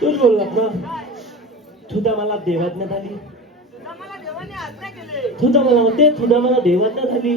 तूच बोललात ना, तुझा मला देवाज्ञा झाली. तुझा मला होते, तुझा मला देवाज्ञा झाली.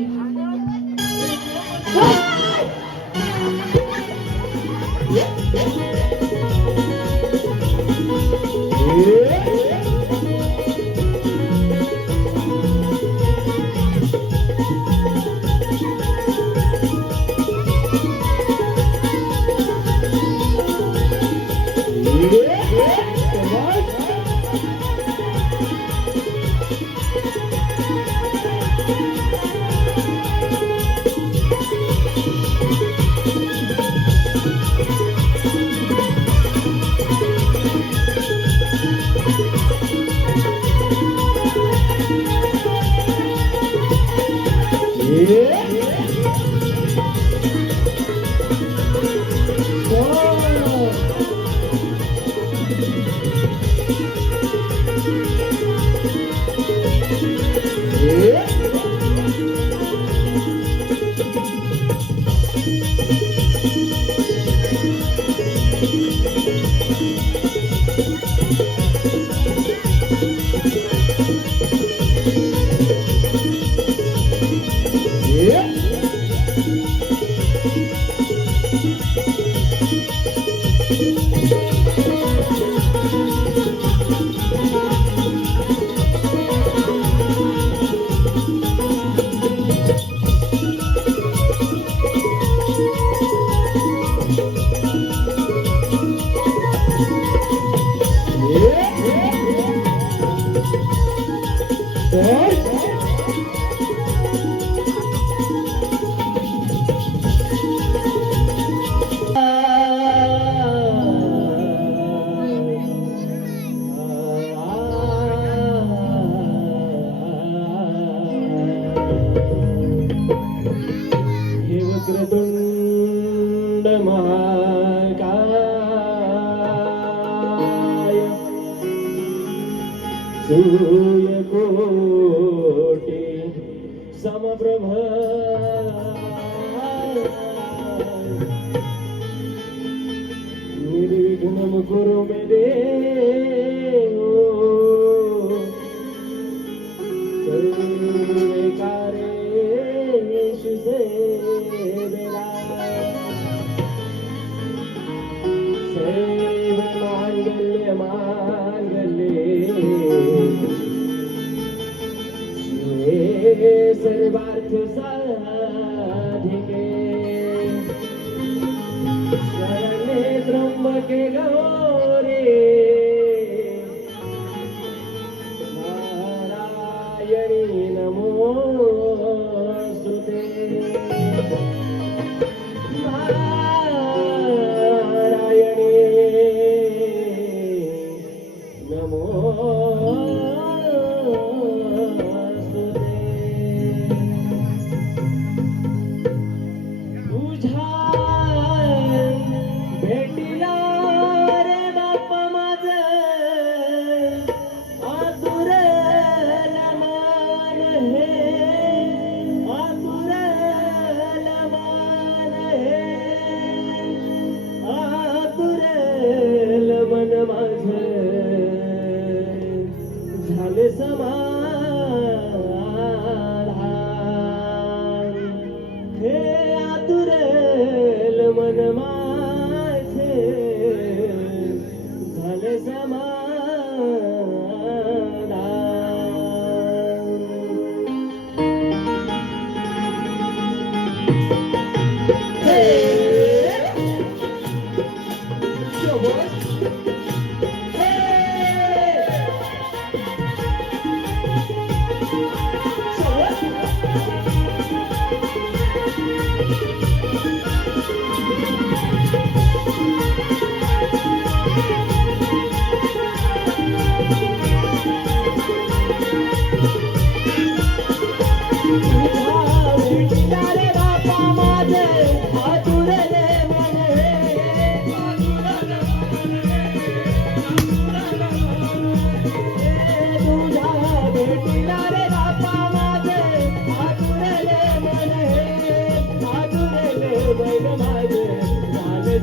वक्रतुंड महाकाय सूर्यकोटि समप्रभ निर्विघ्नं कुरु मे देव सर्वे कार्येषु सर्वार्थ साधके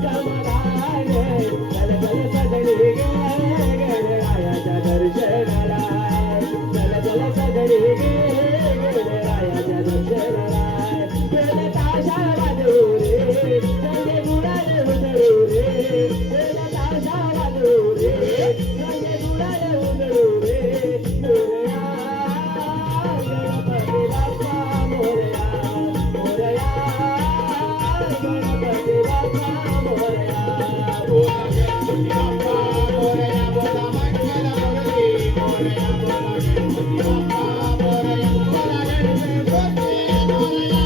समाधान चल चल सगळी गे गणरायाच्या दर्शनाला चल चल सगळी गे गणरायाच्या दर्शनाला बेल ताशा वाजू रे संगे गुलाल उधळू रे बेल ताशा वाजू रे संगे गुलाल उधळू रे मोरया गणपती बाप्पा मोरया मोरया गणपती बाप्पा मोरया बोला गणपती बाप्पा मोरया बोला मंगल मुरली मोरया बोला गणपती बाप्पा मोरया बोला गणपती मोरया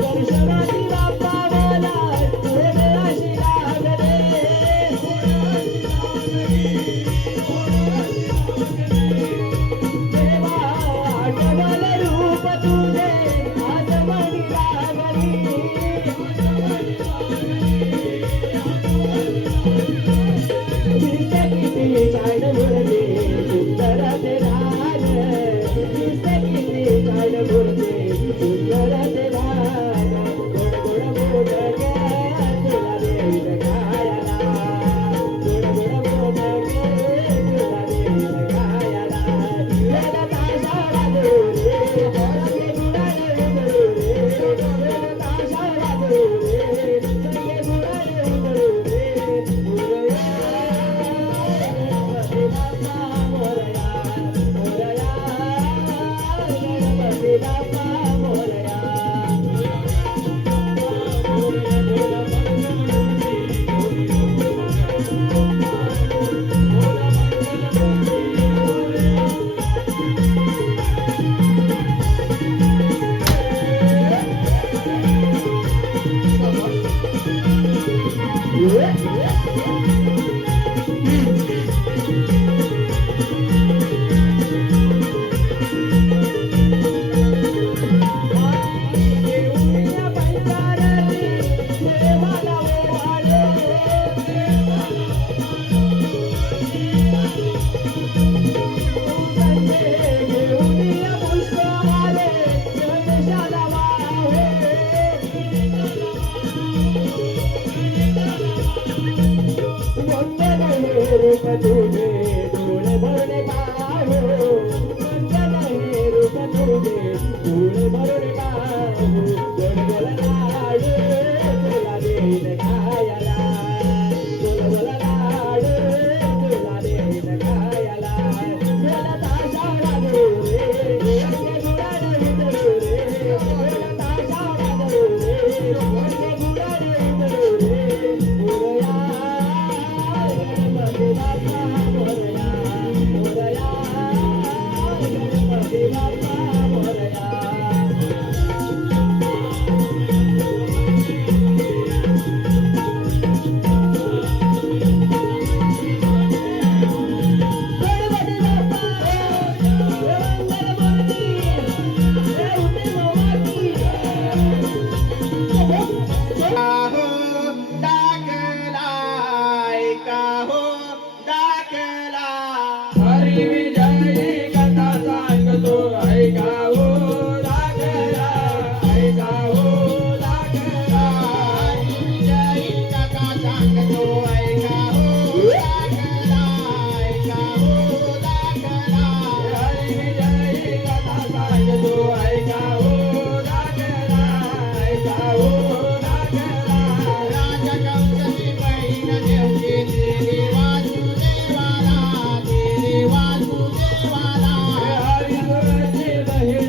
दर्शनाची बाप्पा बोला अशी लागले देवा आठवल रूप तुझे आज मणी लागली दिसते किती छान मुरली सुंदर ते राज दिसते किती छान मुरली सुंदर ते राज गोड गोड मोदके तुला देईल खायला गोड गोड मोदके तुला देईल खायला वेद ताशा वाजू रे संगे गुलाल उधळू रे वेद ताशा वाजू रे संगे गुलाल उधळू रे मोरया गणपती बाप्पा मोरया मोरया गणपती बाप्पा मोरया देऊया पंचारती देवाला ओवाळो संगे घेऊया पुष्पहारे गणेशाला वाहे वंदन हे रूप तुझे डोळे भरणे पाहो वंदन हे रूप तुझे डोळे भरणे पाहो गोड गोड लाडू तुला देईन खायला गोड गोड लाडू तुला देईन खायला वेल ताशा वाजू रे संगे गुलाल उधळू रे वेल ताशा वाजू रे संगे गुलाल उधळू रे मोरया गणपती बाप्पा मोरया मोरया गणपती बाप्पा मोरया गणपती बाप्पा मंगलमूर्ती देवते मोमाची काहो दाखलाय काहो दाखला हरी विजयी कथा सांगतो ऐकावो दाखला ऐकावो दाखला हरी विजयी कथा सांगतो ऐकावो दाखला ऐकावो दाखला हरी विजयी कथा सांगतो ऐकावो दाखला ऐकावो दाखला राजा कंसाची बहीण देवकी देवी वासुदेवाला देवी वासुदेवाला हरिहराची बहीण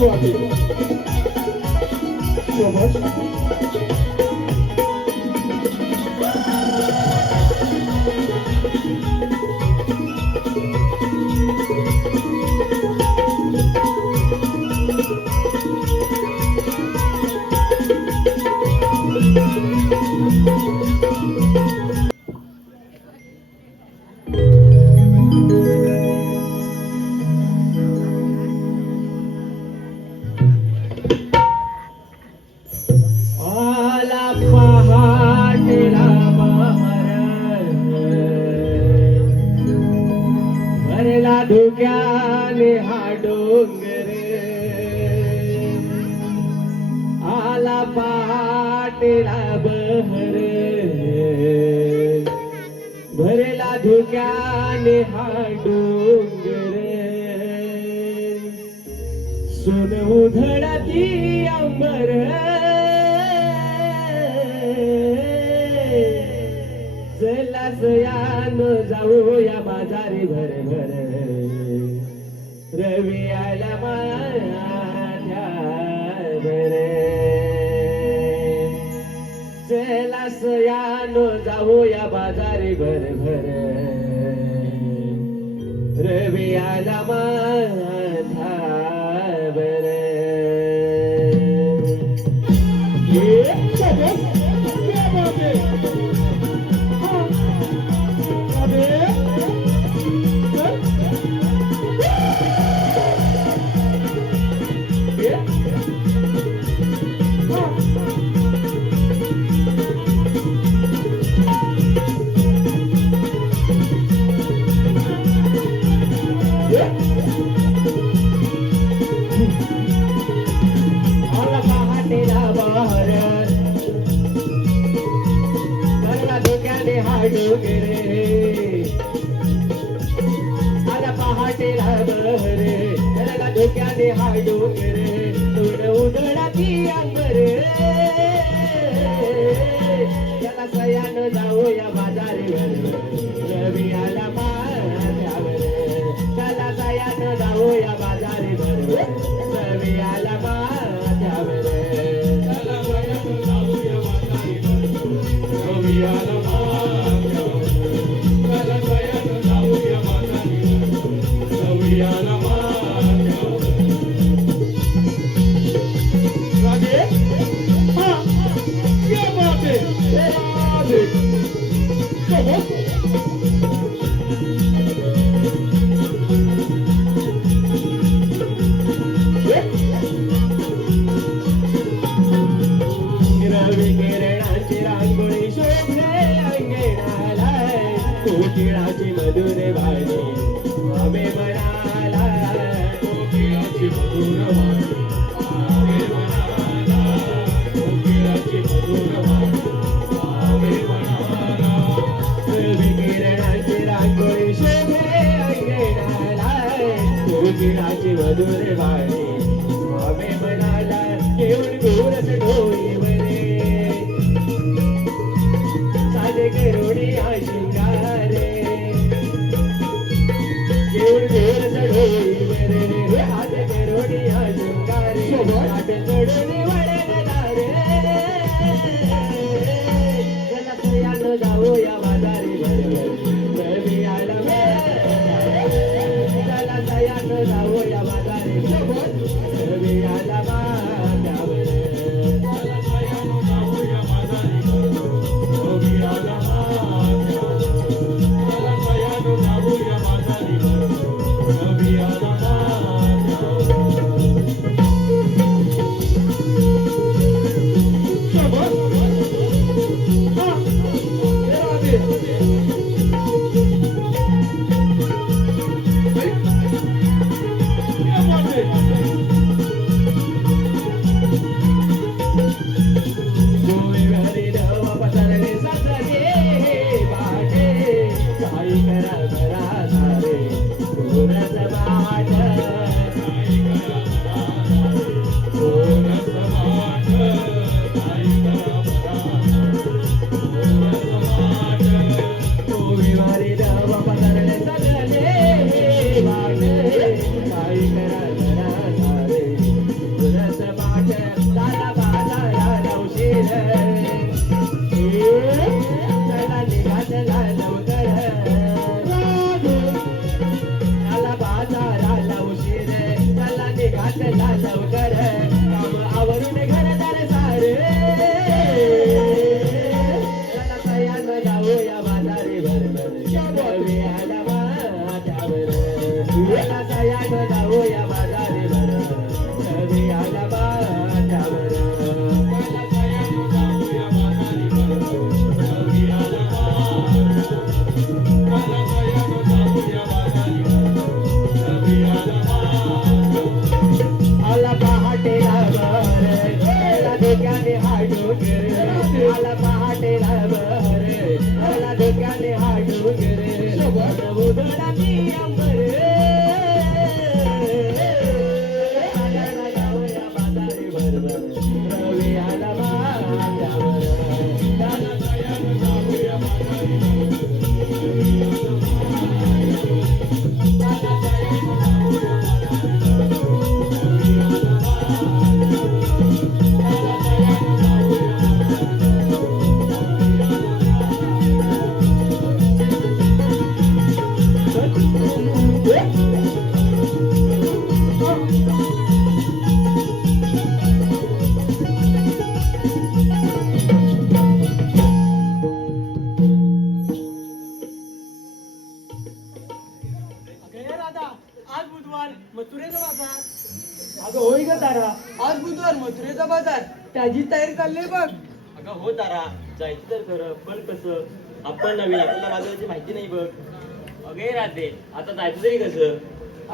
बात है शाबाश आला पहाटेला बहर भरला धुक्याने हा डोंगर आला पहाटेला बहर भरला धुक्याने हा डोंगर सोन उधळती अंबर चला सयान जाऊया बाजारी भर भर रवी आला माझ्या भर चला सयान जाऊया बाजारी भर भर रवी आला माझ्या भर शाबाश क्या बात है अबे आला पहाटेला बहर भरला धुक्याने हा डोंगर आला पहाटेला बहर भरला धुक्याने हा डोंगर उड उधळती अंबर त्याला सयान जाऊया बाजारी रवी आला माझ्यावर त्याला सयान जाऊया बाजारी रवी आला माझ्यावर चला वयात जाऊया बाजारी रवी आला माझ्यावर चला वयात जाऊया बाजारी रवी आला माझ्यावर राधे हाँ क्या बात है राधे शाबाश रवी किरणाची रांगोळी शोभले अंगणाला कोकिळाची मधुर वाणी आंबे म्हणाला कोकिळाची मधुर वाणी आंबे म्हणाला कोकिळाची मधुर वाणी आंबे म्हणाला रवी किरणाची रांगोळी शोभले अंगणाला कोकिळाची मधुर वाणी आंबे म्हणाला केवळ गोरस ढोळीवरे साधे करोडी शिंगारे केवळ गोरस ढोळीवरे साधे करोडी शिंगारे आठ चढून वळणला रे चला सयानं जाऊया बाजारी बरोबर रवी आला चला सयानं जाऊया बाजारी बरोबर रवी आला माझ्यावर चला वयात जाऊया बाजारी रवी आला माझ्यावर चला वयात जाऊया बाजारी रवी आला माझ्यावर शाबाश हाँ राधे क्या बात है टाकला लवकर काम आवरून घरदार सारे चला तयार जाऊया बाजारी बरोबर रवी आला माथ्यावर चला तयार जाऊया बाजारी बरोबर रवी आला माथ्यावर मला तयार जाऊया बाजारी बरोबर रवी आला मला तयार जाऊया बाजारी बरोबर रवी आला आला पहाटे लाभर धोक्याने हाडू गिरे आला पहाटे लाभर आला धोक्याने हाडू गिरे उदडा ती अंबर आला जाऊया बाजारी बरोबर रवी आला माझ्यावर मला तयार जाऊया बाजारी बरोबर रवी आला मला तयार जाऊया बाजारी बरोबर रवी आला मला तयार जाऊया आज बुधवार मथुरेचा बाजार. अगं होय ग तारा आज बुधवार मथुरेचा बाजार. त्याची तयारी चालली आहे बघ. अगं हो तारा जायचं तर खरं पण कसं आपण नवीन आपल्याला बाजाराची माहिती नाही बघ. अगे राहते आता जायचं तरी कसं.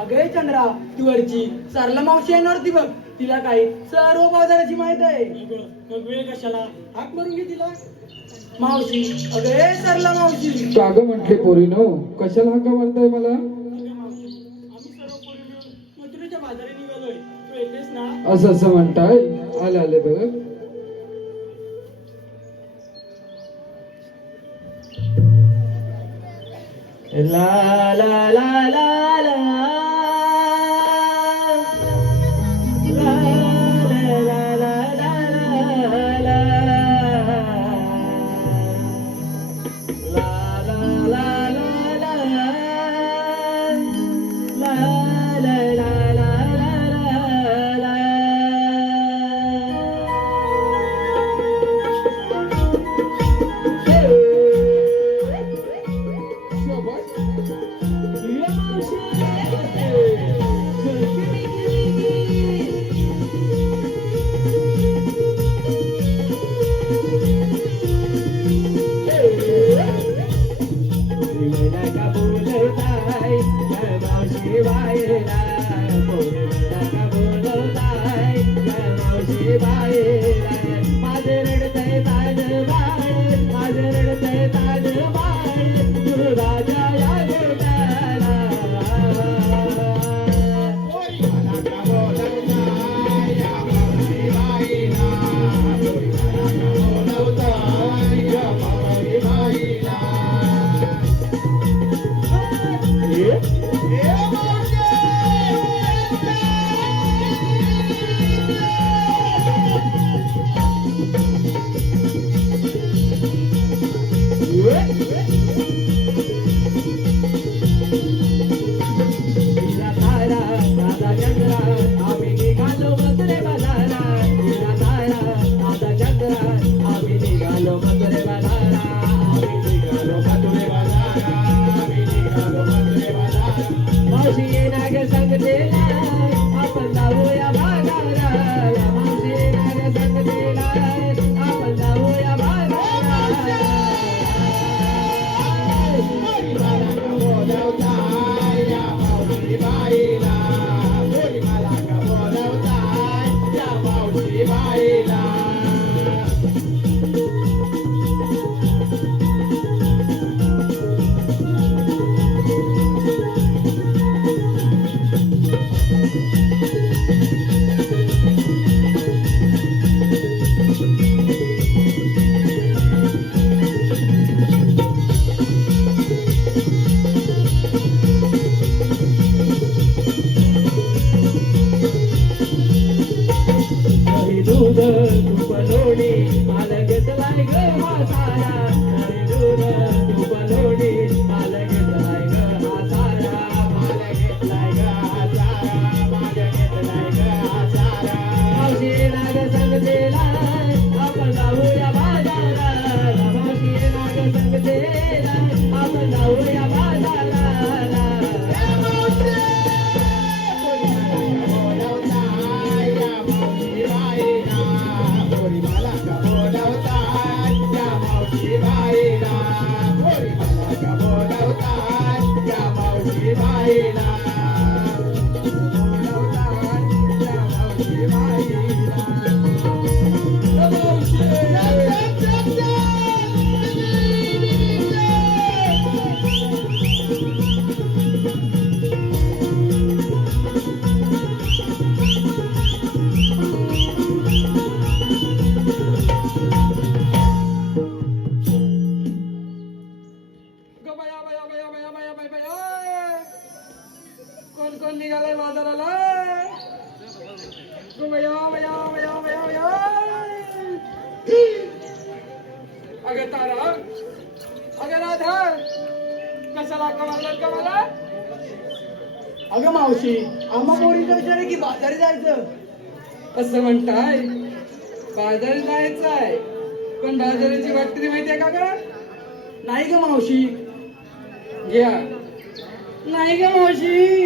अगे चंद्रा ती वरची सरला मावशी येणार होती बघ. तिला काही सर्व बाजाराची माहिती आहे. मग वेळ कशाला. हाक मारून घे तिला. मावशी अगे सरला मावशी. काग म्हटले पोरीनो कशाला हाका मारताय मला. आम्ही सर्व पोरी मिळून मथुरेच्या बाजारात निघालोय. तू येतेस ना. असं म्हणताय. आले आले बघ. ला ला ला ला ला ला ला ला ला अगं तारा, अगं राधा, कशाला कमाल का मला? अगं मावशी, आम्हा पोरीचा विचार आहे की बाजारी जायचं. असं म्हणताय? बाजारी जायचं आहे, पण बाजाराची वाट तरी माहितीये का ग? नाही ग मावशी. घ्या. नाही ग मावशी.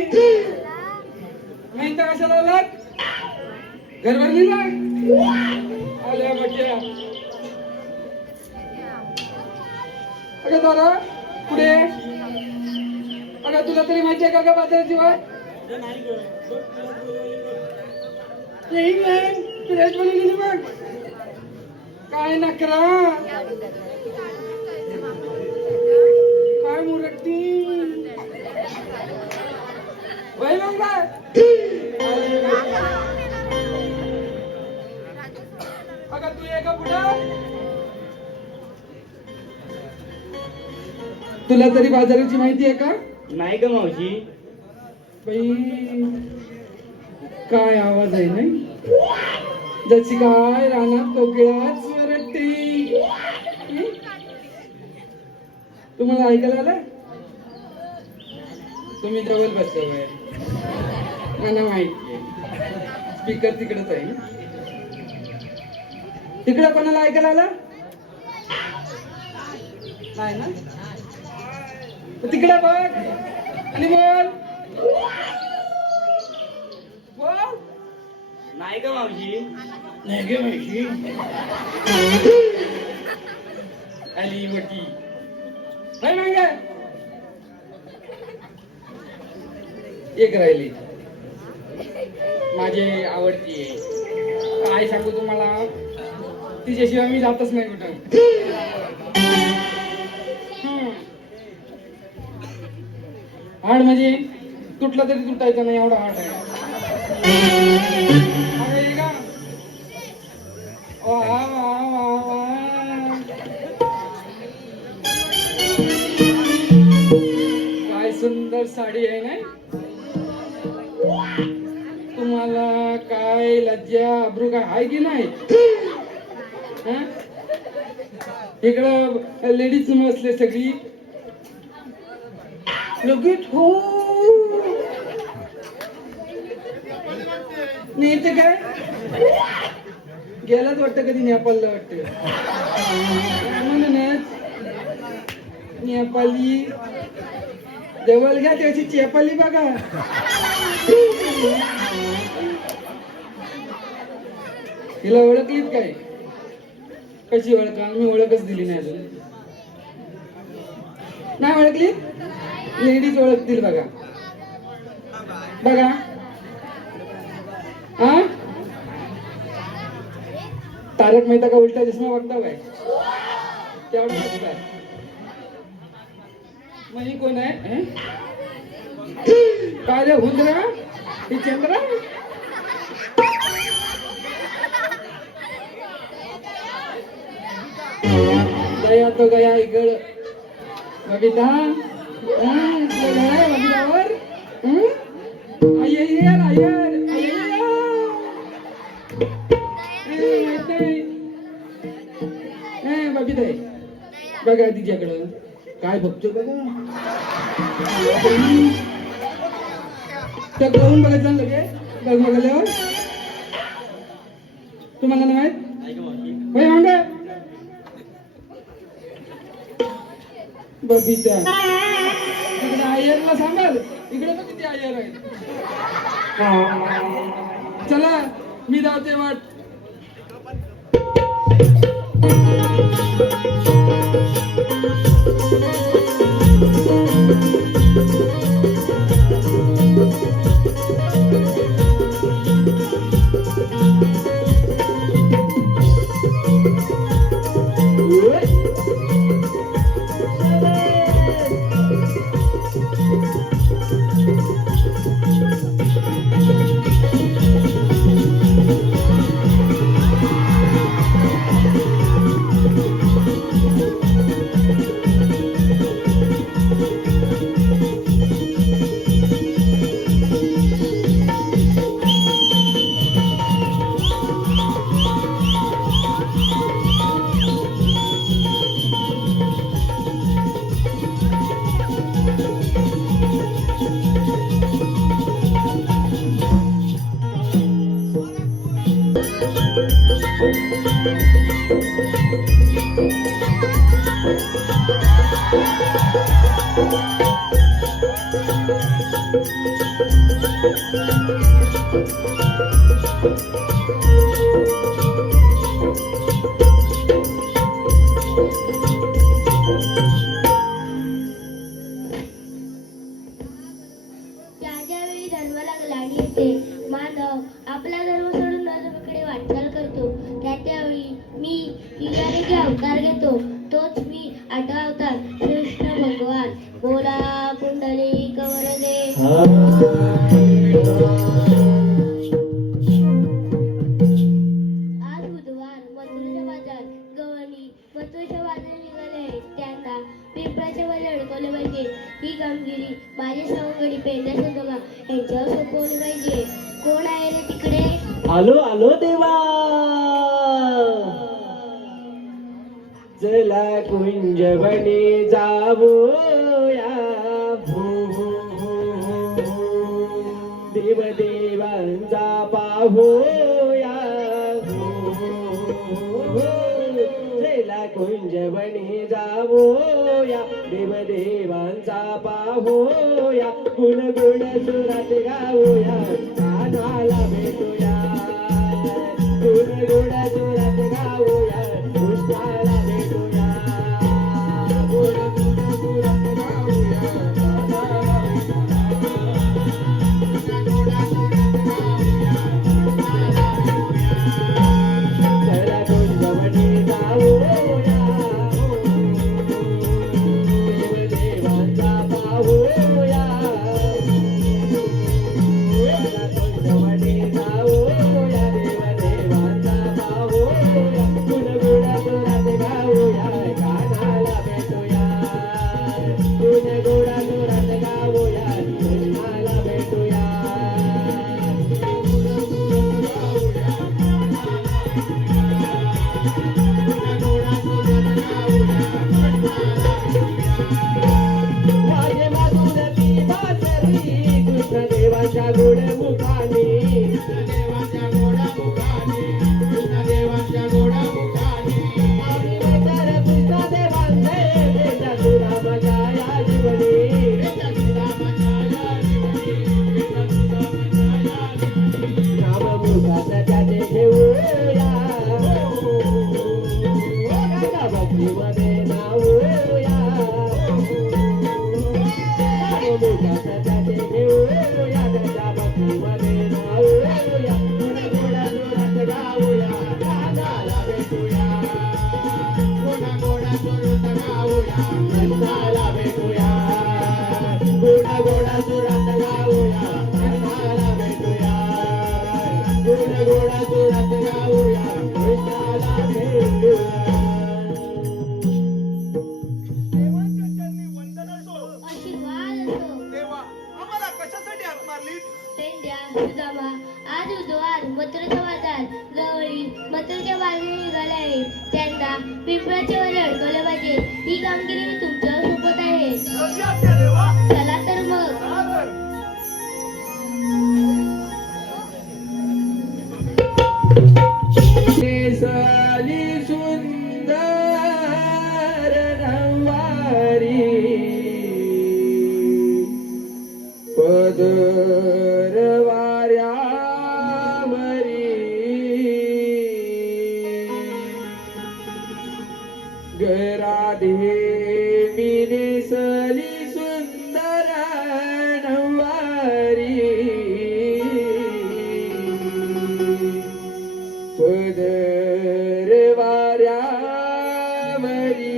माहिती कशाला आलात? घरभरणीला आल्या बघ्या. अगं तारा, पुढे. अगं तुला तरी माहितीये का ग बाजाराची वाट? नाही मॅम, तुलाच बोलली बघ. काय नकरा, काय मुरट्टी. वय मग काय अगं तू ये का पुढं? तुला तरी बाजाराची माहिती आहे का? नाही का मावशी? बाई, काय आवाज आहे नाही? जशी काय रानात कोकिळाच वरटते. तुम्हाला ऐकायला आलं? तुम्ही जवळ बसवय, मला माहितीये. स्पीकर तिकडेच आहे ना. तिकडे कोणाला ऐकायला आलं? नाही ना? तिकडे बघ आणि बोल. बोल. नाही का मावशी? नाही गे माहिती. आली वटी. नाही मागे एक राहिली, माझी आवडती आहे. काय सांगू तुम्हाला, तिच्याशिवाय मी जातच नाही कुठं. हाड म्हणजे तुटला तरी तुटायचा नाही एवढा हाड आहे. अगं ये का? वा वा वा वा. काय सुंदर साडी आहे ना. तुम्हाला काय लज्जा अब्रू काय आहे की नाही? इकडं लेडीज बसले सगळी. लगेच हो नाही ते काय गेलाच वाटतं कधी नेपाळला वाटतं. म्हणूनच नेपाली जवळ घ्या त्याची चेपाली बघा. हिला ओळखलीत काय? कशी ओळखा? मी ओळखच दिली नाही अजून. नाही ओळखली? लेडीज ओळखतील बघा. बघा हा, तारक मेहता का उलटा चष्मा बघता काय? तेवढं काय मही कोण आहे? काय रे हुंदरा? ही चंद्रा? गया तो गया इकड. बबिता बबितावर अय्यर अय्यर बबिता बघा तिच्याकडं काय बघतो बघा. त्या करून बघायचं लगे बघ बघाल्यावर. तुम्हाला नाही माहित? नाही का मावशी? होय मांग बबिता तिकडे आयरला सांगाल. इकडे पण किती आयर आहे. चला मी धावते वाट. ज्यावेळी धर्म लागला आणि येथे मानव आपला धर्म सोडून धर्माकडे वाटचाल करतो त्यावेळी मी लिगारेचे अवतार घेतो. तोच मी 8वा अवतार कृष्ण भगवान. बोला पुंडलिक वरदे. आज बुधवार मथुरेचा बाजार गवळणी मथुरेच्या बाजारात निघाले त्यांना पिंपळाच्या वर अडकवले पाहिजे. ही कामगिरी माझे सवंगडी पेंड्या संतोबा यांच्यावर सोपवली पाहिजे. कोण आहे रे तिकडे? आलो आलो देवा. चला कुंज बने जाऊया. देव देवांचा पाहूया. चला कुंज बने जाऊया. देव देवांचा पाहूया. गुण गुण सुरात गाऊया. कानाला भेटूया. गुण गुण सुरात गाऊया. कृष्णाला भेटूया. गुण गुण सुरात गाऊया. कानाला चला कुंजवनी जाऊया. देवदेवांचा पाहूया. चला कुंजवनी जाऊया. देवदेवांचा पाहूया. गुणगुण सुरात गाऊया. कानाला भेटूया. गुणगुण सुरात गाऊया. कृष्णाला भेटूया. माझे माधुरती बासरी कृष्णदेवाच्या गोड मुखाने. आम्ही विचार कृष्णदेवांचे त्याच्या सुरामाच्या या जीवनी. नाममुखात त्याचे घेऊया. त्याच्या भक्तीमध्ये नावूया. नाममुखात त्याचे घेऊया. त्याच्या भक्तीमध्ये नावूया. गुण गुण सुरात गाऊया. कानाला भेटूया. गुण गुण सुरात गाऊया. कृष्णाला भेटूया. गुण गुण सुरात गाऊया. कृष्णाला भेटूया. गुण गुण सुरात गाऊया. कृष्णाला भेटूया. देवांच्या चरणी वंदन असो. आशीर्वाद असो. देवा आम्हाला कशासाठी हाक मारली? पेंड्या सुदामा आज बुधवार मथुरेचा बाजार गवळी मथुरेच्या बाजारात निघाले आहे त्यांना पिंपळाच्या वर अडकवले पाहिजे. ही कामगिरी मी तुमच्यावर सोपवत आहे. कशी आज्ञा देवा? चला तर मग. चला तर. नेसली सुंदर नवारी. पदर वाऱ्यावरी. गरादेवी नेसली सुंदर नवारी. पदर वाऱ्यावरी.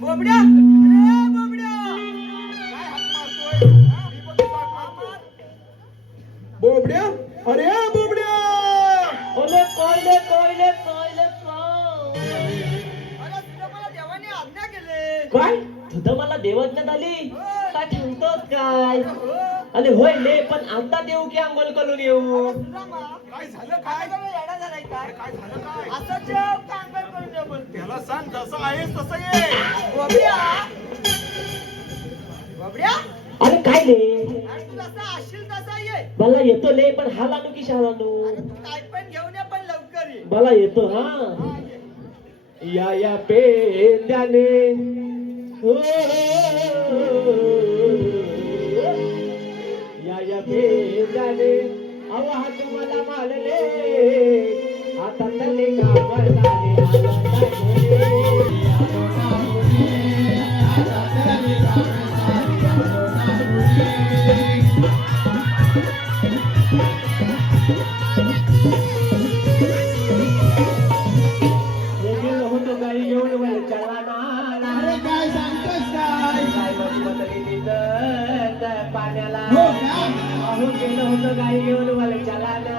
बोबड्या अरे बोबड्या काय हात मारतोय मी पण तुला हात मारतो बोबड्या अरे बोबड्या ओले कोयले कोयले कोयले कोय. अरे तुला मला देवाने आज्ञा केली काय तुझं मला देवज्ञात आली काय ठेवतोस काय अरे होय ले पण आता देऊ की अंघोळ करून येऊ काय झालं काय येडा झालाय काय काय झालं काय असं जेव कांगल करून जेव बोल त्याला सांग जसं आहेस तसं ये बोबड्या बोबड्या अरे काय ले आणि तू जसा असशील तसा ये मला येतो ले पण हाल आणू की शाल आणू अरे तू काय पण घेऊन ये पण लवकर ये मला येतो हा हा, ये. या पेंद्याने हो या पेंद्याने आवाज मला मारले आता तले होतो गाडी घेऊन मला चला ना अरे काय सांगतोस काय काय बदली तिथं पाण्याला हो का अहो गेलो होतो गाडी घेऊन मला चला ना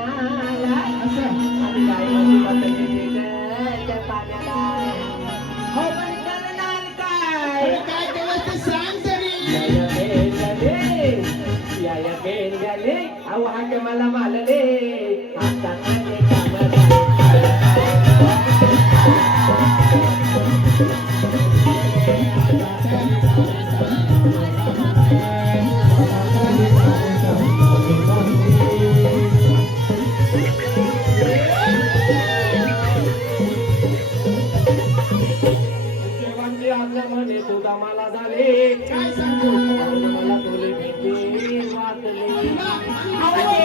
असं आणि काय बदली तिथं त्या पाण्याला हो पण करणार काय अरे काय केलं ते सांग तरी या बेंद्याने अहो हाक मला मारले आता माझे काम देवांची आज्ञा म्हणे तुझा मला झाले काय सांगतो मला तुले भीती वाचली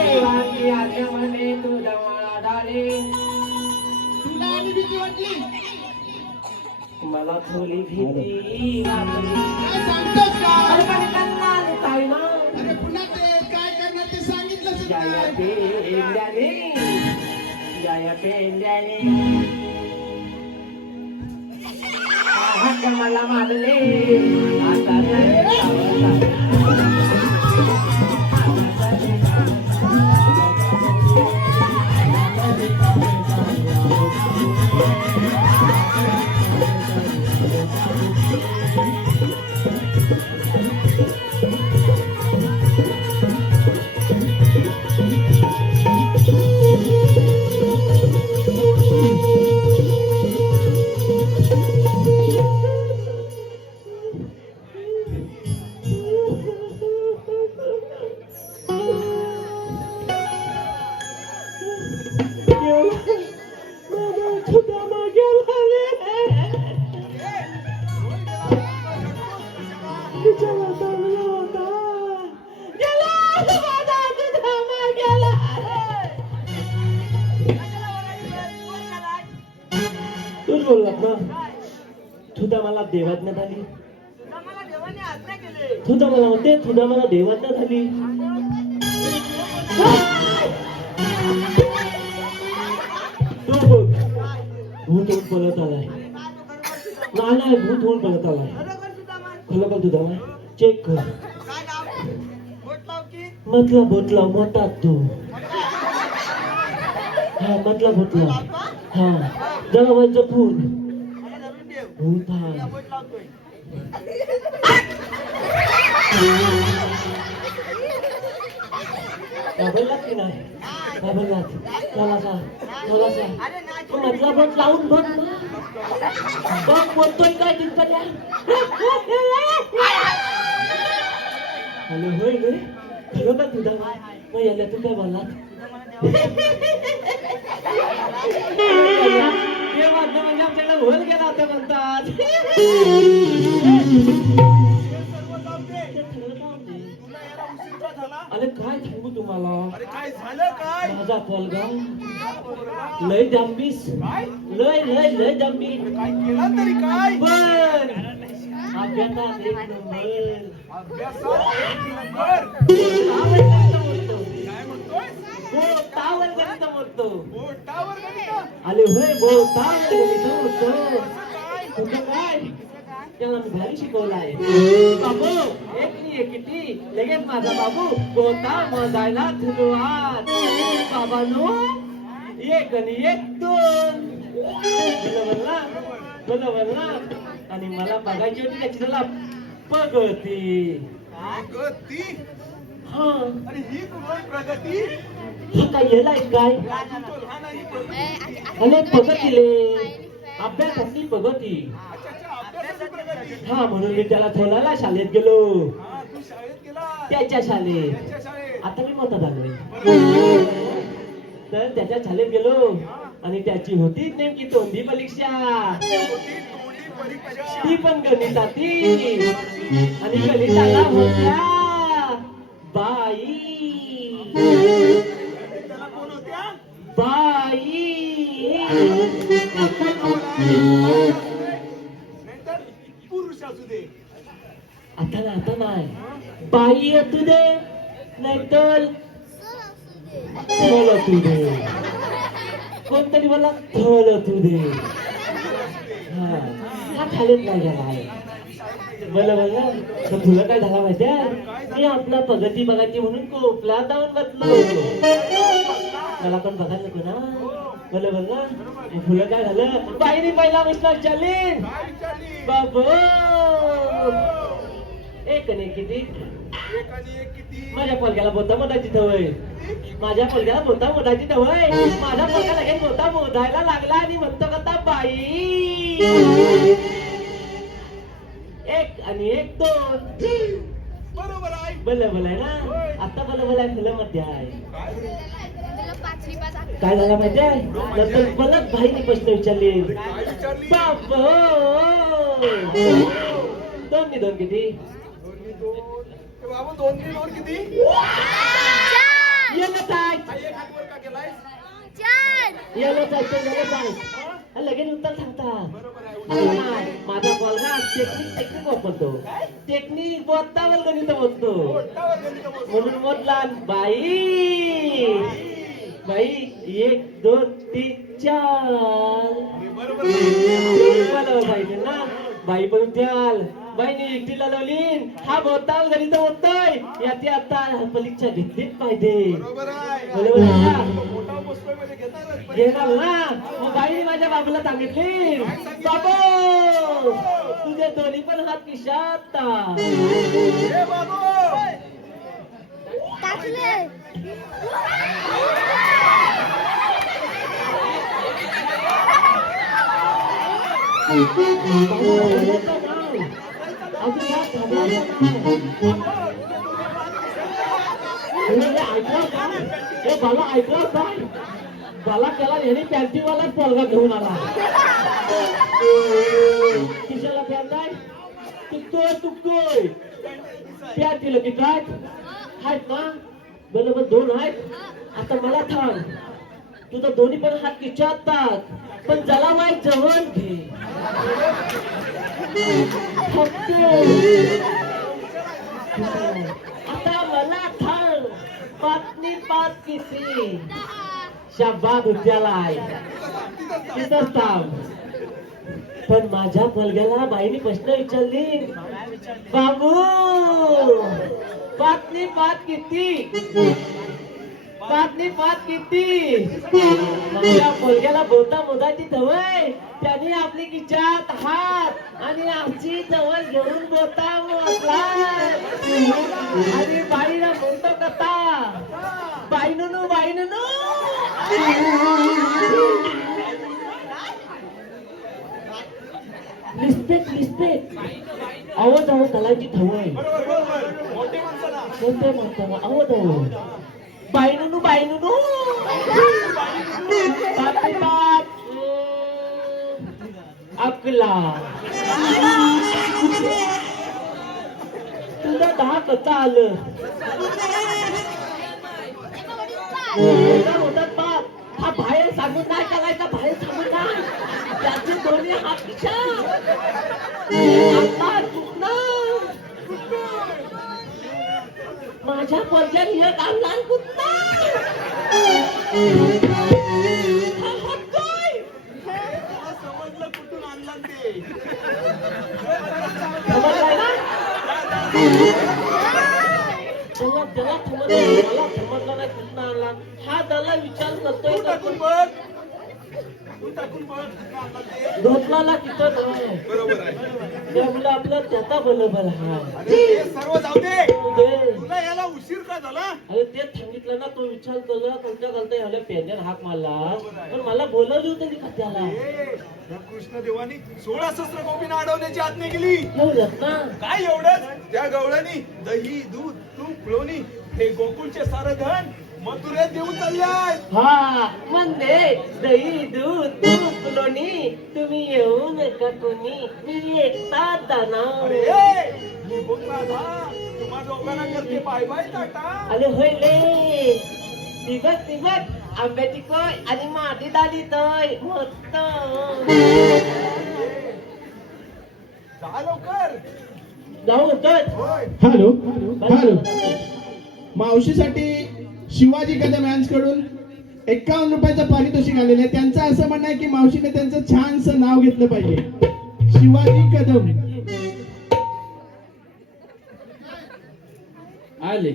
देवांची आज्ञा म्हणे तुझा मला झाले तुला आणि भीती वाटली मला थोडी भीती वाटली काय सांगतोस काय अरे पण कन्नाले काय ना अरे पुन्हा ते काय करणार ते सांगितलंच या काय पेंड्याने या पेंड्याने हाक मला मारले आता तूच बोललात ना तुझा मला देवाज्ञात आली तुला मला देवाने आज्ञा केली तुझा मला होते तुझा मला देवाज्ञात आली तू बघ भूत होऊन पळत आलाय काय नाही तो खरोखर तुझा भूत होऊन पळत आलाय खरोखर तुझा मान खरोखर तुझा माय चेक कर काय नाव बोट लाव की मतला बोटला मोठा तू हा मतला बोटला लावतो हा जरा वय जपून मला धरून ठेव भूत तुला हा बोट लावतोय घाबरलात की नाही घाबरलात चला जा चला जा अरे नाही तू मतला बोट लावून बघ ना बघ बोलतोय काय तिथपर्या हॅलो होय गे खरं का तुझा मग याला तू काय बोललात हे वाद्य म्हणजे आमच्याकडे होल गेला होता म्हणतात अरे काय सांगू तुम्हाला अरे काय झालं काय माझा पोलगा पोरगा. लय दंबीस काय लय लय लय दंबी काय केलं तरी काय बर अभ्यासात एक नंबर अभ्यासात एक नंबर तावड गणित मोडतो. काय म्हणतोय हो तावड गणित मोडतो. बोटावर गणित आले होय बो तावड गणित मोडतो. काय तुझं काय त्याला मी भारी शिकवलाय. बाबू एक नी एक किती लगेच माझा बाबू गोता मोजायला सुरुवात. बाबांनो एक आणि एक दोन. बरोबर ना. आणि मला बघायची होती त्याची त्याला प्रगती. प्रगती हा आणि ही तुझी प्रगती हा काय येलाय काय राजू तो लहान आहे प्रगती. अनेक प्रगतीले अभ्यासातली प्रगती. अच्छा अच्छा अभ्यासाची प्रगती. हा म्हणून मी त्याला थोराला शाळेत गेलो. हा तू शाळेत गेला त्याच्या शाळेत. त्याच्या शाळेत आता मी मोठा झालोय. बरोबर. तर त्याच्या शाळेत गेलो आणि त्याची होती नेमकी तोंडी परीक्षा. होती तोंडी परीक्षा. ती पण गणिताती. आणि गणिताला होत्या बाई. त्याला कोण होत्या बाई. नाहीतर पुरुष असू दे. आता नाही बाई असू दे नाहीतर थल असू दे. कोणतरी मला थल असू दे. हा खालीच नाही गेला आहे. मला तर तुला काय झाला माहितीये मी आपला प्रगती बघायची म्हणून कोपला जाऊन बसलो. मला पण बघायला नको ना. बरोबर ना. फुलं काय झालं बाईने पहिला प्रश्न विचारली. काय विचारली बाबू एक आणि किती. एक आणि एक किती. माझ्या पोरग्याला बोलता मोठायची सवय. माझ्या पोरग्याला बोलता मोठायची सवय. माझा पोरगा लगेच बोलता मोजायला लागला आणि म्हणतो कथा बाई. एक आणि एक दोन. बरोबर आहे. बरोबर आहे ना. आता बरोबर आहे फुलं मध्ये आहे. काय काय झालं माहितीये नंतर परत भाईने प्रश्न विचारले. काय विचारली बाबू दोन नी दोन किती. दोन्ही दोन. ए बाबा दोन नी दोन किती. येलं काय हा एक हात वर का केलाय. येलं काय लगेच उत्तर सांगता. बरोबर आहे. माझा पोरगा टेक्निक वापरतो. टेक्निक बोलतावर गणित बोलतो. पोटावर गणित बोल. म्हणून मोजला बाई एक दोन तीन चार. बरोबर आहे. बरोबर पाहिजे ना. बाई पण त्याल बाईने एकटीला लावली. हा बोलताल गणित बोलतोय याची आता परीक्षा घेतलीच पाहिजे. बरोबर आहे. बरोबर आहे ना. मोठा बसतोय म्हणजे घेतातच. घेणार ना. मग बाईने माझ्या बाबूला सांगितली बाबू तुझे दोन्ही पण हात खिशात. ए बाबू ऐकलं काय मला त्याला याने पॅन्टीवाला पोरगा घेऊन आला. किशाला पॅन्ट आहे तुकतोय पॅन्ट दिलं की काय आहेत ना. बरोबर दोन आहेत. आता मला थांब तुझं दोन्ही पण हात खिशात पण जला वाईट जवळ घे. आता मला थांब पाचनी पाच किती. शाबाद उद्याला तिथंच थांब. पण माझ्या मुलग्याला बाईने प्रश्न विचारली बाबू पाचनी पाच किती. पाचनी पाच किती. माझ्या मुलग्याला बोलता मोजायची सवय. त्याने आपली खिशात हात आणि आमची जवळ घेऊन बोलता मोजला. आणि बाईला बोलतो कथा बाईनुनू बाईनुनू. रिस्पेक्ट आवाज घालायची सवय. मोठे माणसाला कोणत्या माणसाला आवाज बाईनुनू बाईनुनू. अकला तुला 10 कसं आलं. होतात पाच. हा बाहेर सांगून नाही करायचा. बाहेर सांगून नाही. त्याचे दोन्ही हात खिशात. माझ्या पोरग्याने एक आणला कुत्ता. समजलं कुठून आणला ते. समजलाय ना? त्याला समजलं, मला समजलं नाही कुठं आणला. हा त्याला विचार करतोय टाकून बघ तू टाकून बघ धोतलाला तिथं नाही. बरोबर आहे. त्यामुळे आपलं त्याचा बरोबर हा. अरे ते सर्व जाऊ दे. ते तुला याला उशीर का झाला? अरे तेच सांगितलं ना, तो विचार केला घालता याला पेंड्यान हाक मारला, पण मला बोलवली होती का त्याला. या कृष्णदेवानी 16 सहस्त्रगोपींना अडवण्याची आज्ञा केली. एवढंच ना. काय एवढंच? त्या गवळणी दही दूध तूप लोणी हे गोकुळचे सारं धन मथुरेत देऊन चाललाय. हा म्हणजे दही दूध तूप लोणी तुम्ही येऊ नका कोणी, मी एकटाच जाणार. अरे हे बघ राधा, तुम्हा दोघांना करते बाय बाय टाटा. अरे होय रे, तिबक आंब्याची कोय आणि माझी दाली तय मस्त. जा लवकर. जाऊ म्हणतोय. होय. हॅलो हॅलो, मावशीसाठी शिवाजी कदम यांच्याकडून 51 रुपयाचं पारितोषिक आलेलं आहे. त्यांचं असं म्हणणं आहे की मावशीने त्यांचं छानसं नाव घेतलं पाहिजे, शिवाजी कदम. आले,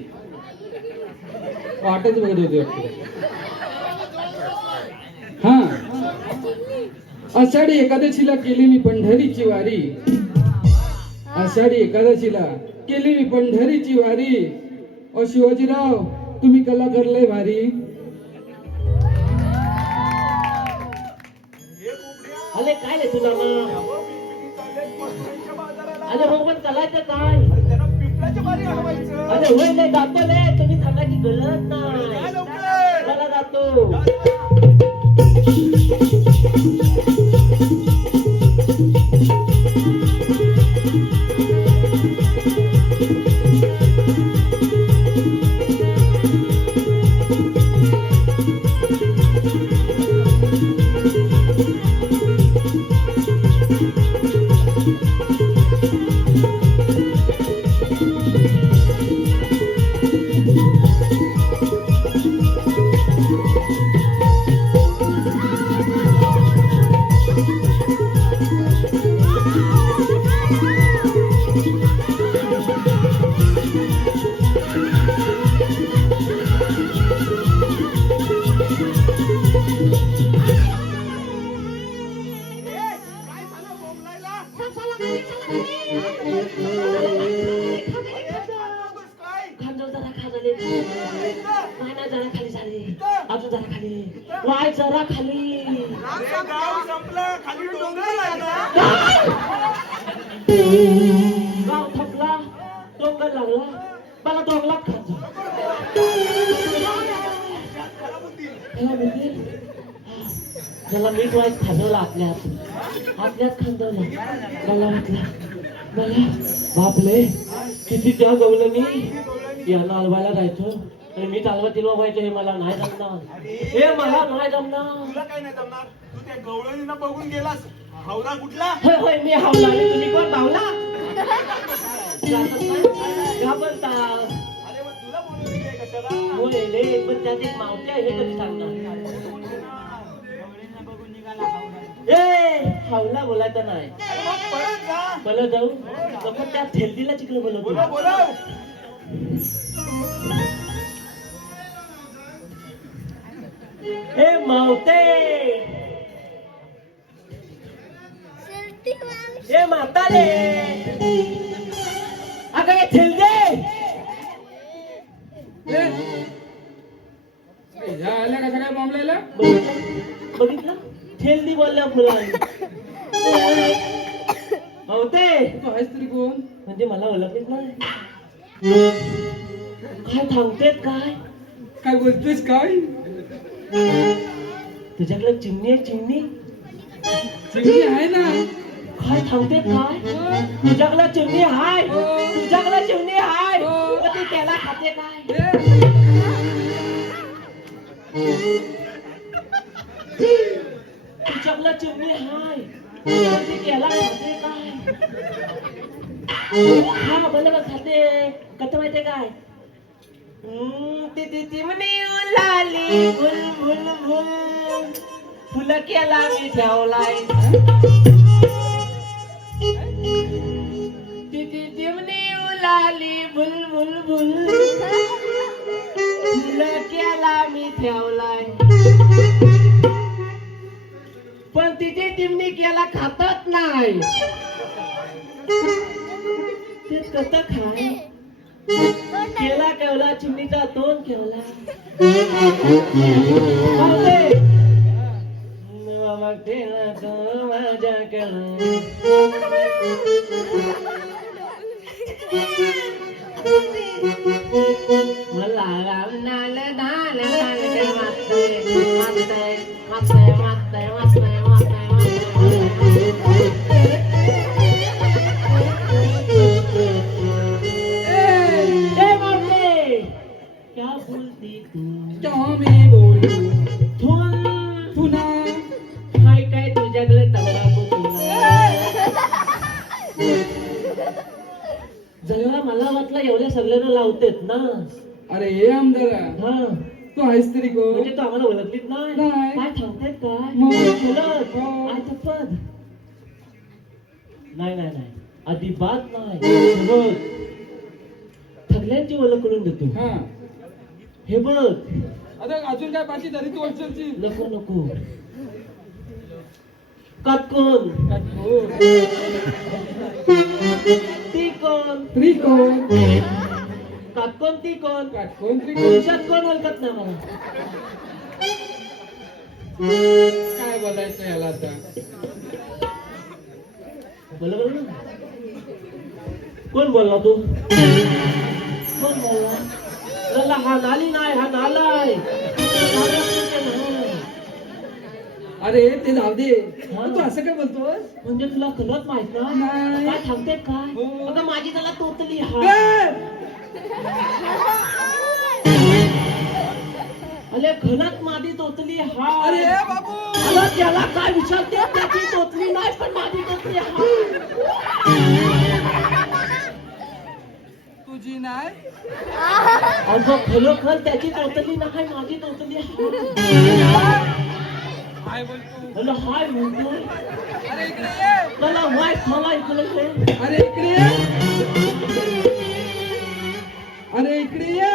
वाटच बघत होते हा. आषाढी एकादशीला केली मी पंढरीची वारी, आषाढी एकादशीला केली मी पंढरीची वारी. ओ शिवाजीराव, तुम्ही कला करलंय भारी. हे कोंबड्या. अरे काय रे तुला ना. त्यावर बिनबिनी चाललेत मथुरेच्या बाजाराला. अरे हो पण करायचं काय. अरे त्यांना पिंपळाच्या बारी हलवायचं. अरे होय नाही जातो रे, तुम्ही सांगायची गरज नाही. जा लवकर. चला जातो. जा, जा. काय झालं बोंबलायला? काय? खांदो जरा खाली. माना जरा खाली झाली. अजून जरा खाली. वाय जरा खाली. अरे गाव संपलं, खाली डोंगर लागला. गाव थकला, डोंगर लागला, मला डोंगरात खातो. खराब होतील. त्याला म्हणते, त्याला मीठ वाईट खांदवलं आपल्यात खांदवलं. मला वाटलं मला बापले किती त्या गवलनी यांना हलवायला जायचं आणि मी चालवा तिलवा व्हायचं. हे मला नाही जमणार, हे मला नाही जमणार. तुला काय नाही जमणार. तू त्या गवळणीला बघून गेलास. हावरा कुठला? होय होय मी हावला आणि तुम्ही कोण धावला. घाबरता अरे मग तुला बोलवली काय कशाला? होय रे, पण त्यात एक मावती आहे, हे कधी सांगणार. ए हावला बोलायचं नाही. अरे मग परत जा. मला जाऊ नको, त्या थेल्दीला तिकडे बोलव बोलवतो. बोलव. हे मावते, हे म्हातारे, अगं हे थेल्दे. सगळ्या बॉम्बलेला बघितलं थेल्दी बोलल्या फुलांनी. मावते तू आहेस तरी कोण? म्हणजे मला ओळखलीच नाही. काय थांबतेत काय. काय बोलतोयस काय? तुझ्याकडे चिमणी आहे चिमणी. चिमणी आहे ना. काय थांबतेत काय. तुझ्याकडे चिमणी हाय, तुझ्याकडे चिमणी हाय, मग तू त्याला खाते काय. तुझ्याकडे चिमणी हाय, मग ती त्याला खाते काय. हा बरोबर खाते. कसं माहितीये काय. ती चिमणी उलाली भुल भुल भुल, फुलं केला मी ठेवलाय. काय ते कसं खाय केला केवला चिमणीचा तोंड केवला बाबा केला तो माझ्या केला मला नाल नाल नाल मागताय मागताय मागताय मागताय क्या बोलती तू क्या मी बोलू थोन पुन्हा काय काय तुझ्याकडे तंबाखू तुला जरा मला वाटलं एवढ्या सगळ्यांना लावतेत ना अरे हे आमदार हा तू आहेस तरी कोण म्हणजे तू आम्हाला ओळखलीत नाही नाही. काय सांगतायत काय मग? ओळख. हो. काय शपथ? नाही नाही नाही अजिबात नाही हे बघ सगळ्यांची ओळख करून देतो हा हे बघ आता अजून काय पाहिजे तरी तू अडचणची नको नको काटकोन ती कोण त्रिकोण काटकोन ती कोण काटकोण त्रिकोण षटकोन ओळखत नाही मला काय बोलायचं याला आता बोला बोला ना. कोण बोलला तू कोण बोलला बोलला हा नाली नाही हा नाला आहे अरे ते जाऊ दे हा. तू असं काय बोलतोस म्हणजे तुला कळत माहित ना नाही. काय सांगते काय हो. अगं माझी त्याला तोतली हा अरे खरंच माझी तोतली हा अरे बाबू अरे त्याला काय विचारते त्याची तोतली नाही पण माझी तोतली हा तुझी नाही अगं खरोखर त्याची तोतली नाही माझी तोतली हा काय बोलतो अरे हाय म्हणतोय अरे इकडे ये मला वाईट मला इकडे अरे इकडे ये अरे इकडे ये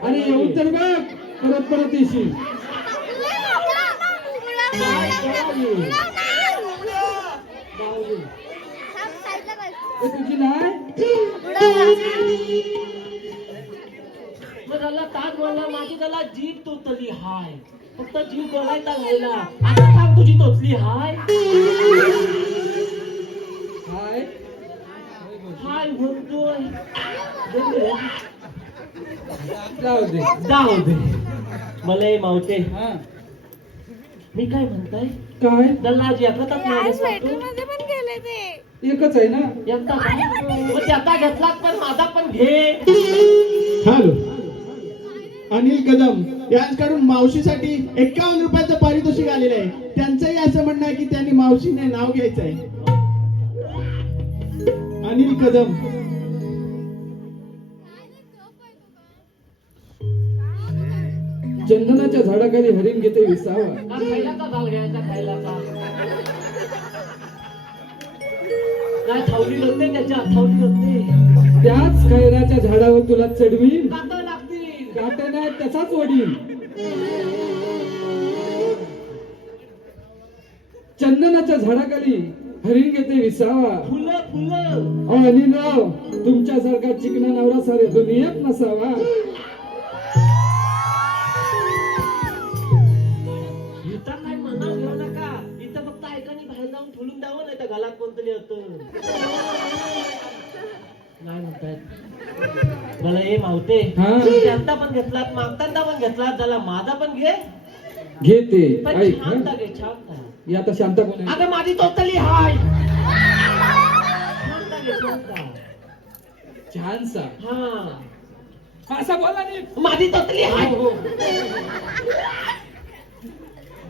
अरे येऊन तर बघ परत परत येशील ए, तुझी नाही मग त्याला ताक बोलला माझी त्याला जीभ तोतली हाय फक्त जीव बोलायचा राहिला आता सांग तुझी तोतली हाय हाय हाय म्हणतोय जाऊ दे जाऊ दे मला हे मावते हा मी काय म्हणताय काय त्याला आज एकटाच माणूस लागतो एकच आहे ना एकटा का? मग त्याचा घेतलात पण माझा पण घे हॅलो अनिल कदम यांच्याकडून मावशीसाठी 51 रुपयाचं पारितोषिक आलेलं आहे त्यांचंही असं म्हणणं आहे की त्यांनी मावशीने नाव घ्यायचं आहे अनिल कदम चंदनाच्या झाडाखाली हरिण घेते विसावा का खायला का घाल घ्यायचा खायला का काय थावली होते त्याच्या थावली होते त्याच खैराच्या झाडावर तुला चढवीन काटा लागतील गाठे नाही तसाच वडील चंदनाच्या झाडाखाली हरिण घेते विसावा फुलं फुलं अहो अनिलराव तुमच्यासारखा चिकना नवरा सारे दुनियेत नसावा इथं काय मनाव घेऊ नका इथं फक्त ऐकानी बाहेर जाऊन ठोलून द्यावं नाही तर घालात कोणतरी होतं नाही म्हणतायत मला हे मावते हा. आता पण घेतलात मागताना पण घेतलात झाला माझा पण घे घेते पण ऐक छान हा. घे छान का ही आता शांता कोण आहे अगं माझी तोतली हाय छान घे छान का छानसा हा असा बोला नी माझी तोतली हाय हो, हो.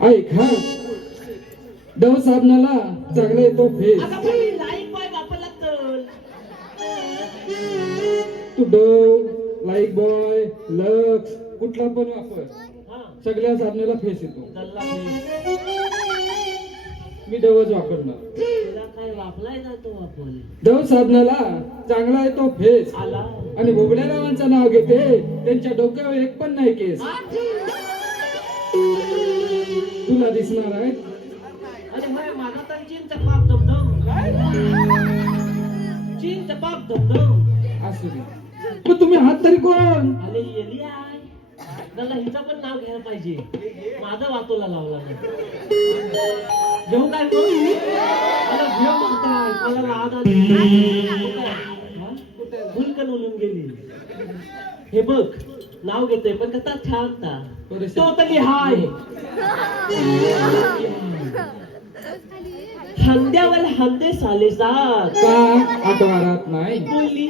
ऐक हा डव साबणाला चांगला येतो फेस अगं पण मी लाईक बॉय वापरला तर तू डव लाईक बॉय लक्स कुठला पण वापर हा सगळ्या साबणाला फेस येतो गल्ला फेस. मी डवच वापरणार तुला काय वापराय जातो वापर डव साबणाला चांगला येतो फेस आला आणि बोबड्या रावांचं नाव घेते त्यांच्या डोक्यावर एक पण नाही केस तुला दिसणार आहे अरे होय माझा तर जीन चकमाक दमदम चीन पाप धमधम असू दे. मग तुम्ही आहात तरी कोण? आले येली आहे. मला हिचं पण नाव घ्यायला पाहिजे. माझा वातोला लावला नाही. घेऊ काय करू? मला घेऊ म्हणताय. मला लाद आली. भुलकन उलून गेली. हे बघ नाव घेतोय पण कसा छान तो तरी हाय. खांद्यावर हांदे साले सात. का आठवणारात नाही? बोलली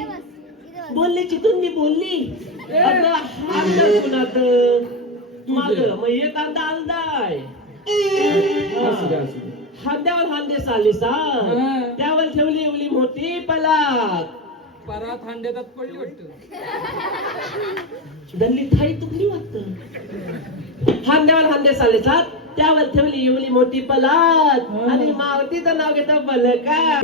बोलली चितून मी बोलली. अगं हात कुणात माझं मग एक कांदा आलदाय. असू दे, असू दे. खांद्यावर हांदे साले सात. त्यावर ठेवली एवढी मोठी पलात. परात हांड्यात पडली वाटतं. दल्ली थाई तुकली वाटत. खांद्यावर हांदे साले सात. त्यावर ठेवली एवढी मोठी पलात. आणि मावतीचं नाव घेतो बलका.